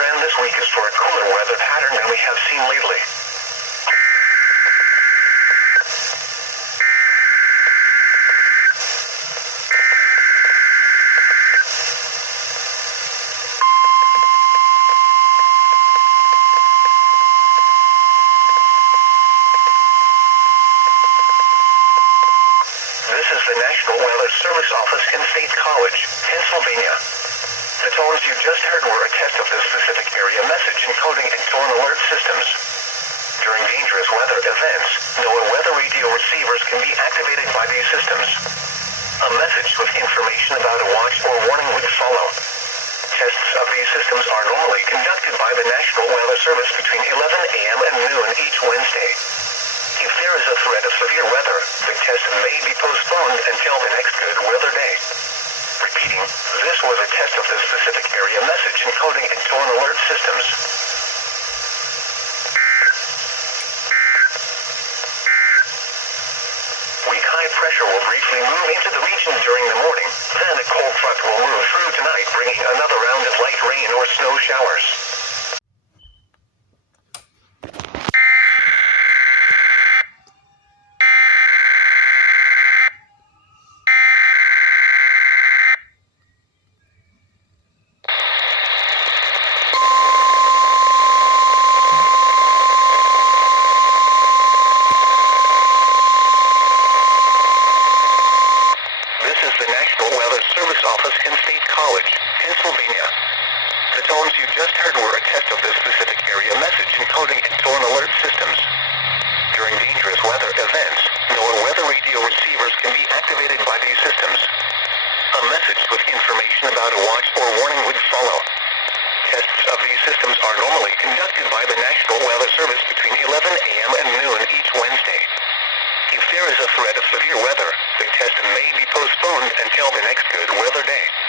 trend this week is for a cooler weather pattern than we have seen lately. This is the National Weather Service Office in State College, Pennsylvania. The tones you just heard were a test of the specific area message encoding and tone alert systems. During dangerous weather events, NOAA weather radio receivers can be activated by these systems. A message with information about a watch or warning would follow. Tests of these systems are normally conducted by the National Weather Service between 11 a.m. and noon each Wednesday. If there is a threat of severe weather, the test may be postponed until the next good weather day. Repeating, this was a test of the specific area message encoding and tone alert systems. Weak high pressure will briefly move into the region during the morning, then a cold front will move through tonight bringing another round of light rain or snow showers. This is the National Weather Service Office in State College, Pennsylvania. The tones you just heard were a test of the specific area message encoding and tone alert systems. During dangerous weather events, NOAA weather radio receivers can be activated by these systems. A message with information about a watch or warning would follow. Tests of these systems are normally conducted by the National Weather Service between 11 a.m. and noon each Wednesday. If there is a threat of severe weather, the test may be postponed until the next good weather day.